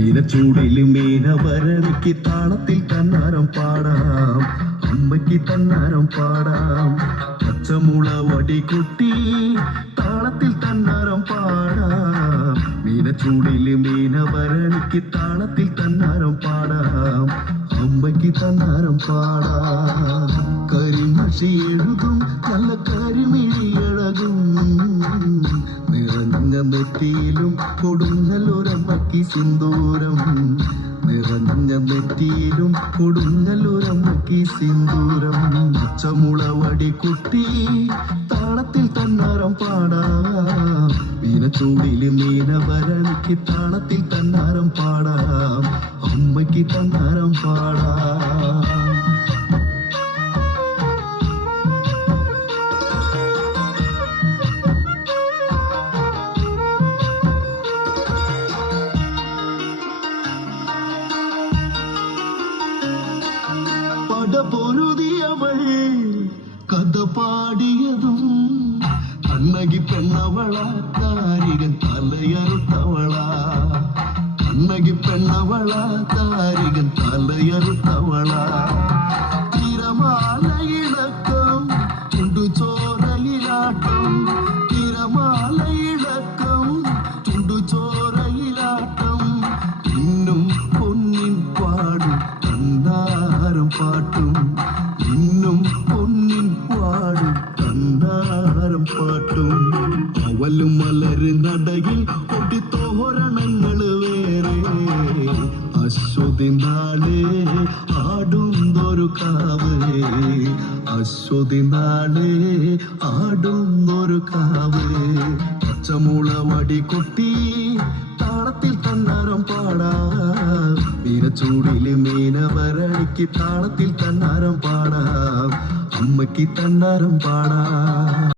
മീനച്ചൂടിലും മീനവരണിക്ക് താളത്തിൽ തന്നാരം പാടാം, അമ്മയ്ക്ക് തന്നാരം പാടാം. പച്ചമുള വടികുട്ടി താളത്തിൽ തന്നാരം പാടാം, മീനച്ചൂടിലും മീനവരണിക്ക് താളത്തിൽ തന്നാരം പാടാം, അമ്മയ്ക്ക് തന്നാരം പാടാം. കരിമഷി എഴുതും നല്ല കരിമിഴിയഴകും നിറഞ്ഞ നെറ്റിയിലും കൊടുങ്ങല്ലൊരമ്മയ്ക്ക് സിന്ദൂരം, നിറഞ്ഞ നെറ്റിയിലും കൊടുങ്ങല്ലൊരമ്മയ്ക്ക് സിന്ദൂരം. പച്ചമുള വടികുട്ടി താളത്തിൽ തന്നാരം പാടാം, മീനച്ചൂടിലും മീനവരണിക്ക് താളത്തിൽ തന്നാരം പാടാം, അമ്മയ്ക്ക് തന്നാരം പാടാം. പൊരുതിയവൾ കഥ പാടിയതും കണ്ണകി പെണ്ണവള താരികൻ തലയറുത്തവള, കണ്ണകി പെണ്ണവള താരികൻ തലയറുത്തവള. തിരമാലയിളക്കം ചുണ്ടുചോരയിലാട്ടം, തിരമാലയിളക്കം ചുണ്ടുചോരയിലാട്ടം, ഇന്നും പൊന്നിൻ പാടും തന്നാരം പാട്ടും, ഇന്നും പൊന്നിൻ പാടും തന്നാരം പാട്ടും. അവലും മലര് നടയിൽ കൊടിത്തോരണങ്ങള് വേറെ, അശ്വതി നാളെ ആടുന്നൊരു കാവ്, അശ്വതി നാളെ ആടുന്നൊരു കാവ്. പച്ചമുള വടികുട്ടി താളത്തിൽ തന്നാരം പാടാം, മീനച്ചൂടില് മീനവരണിക്ക് താളത്തിൽ തന്നാരം പാടാം, അമ്മയ്ക്ക് തന്നാരം പാടാം.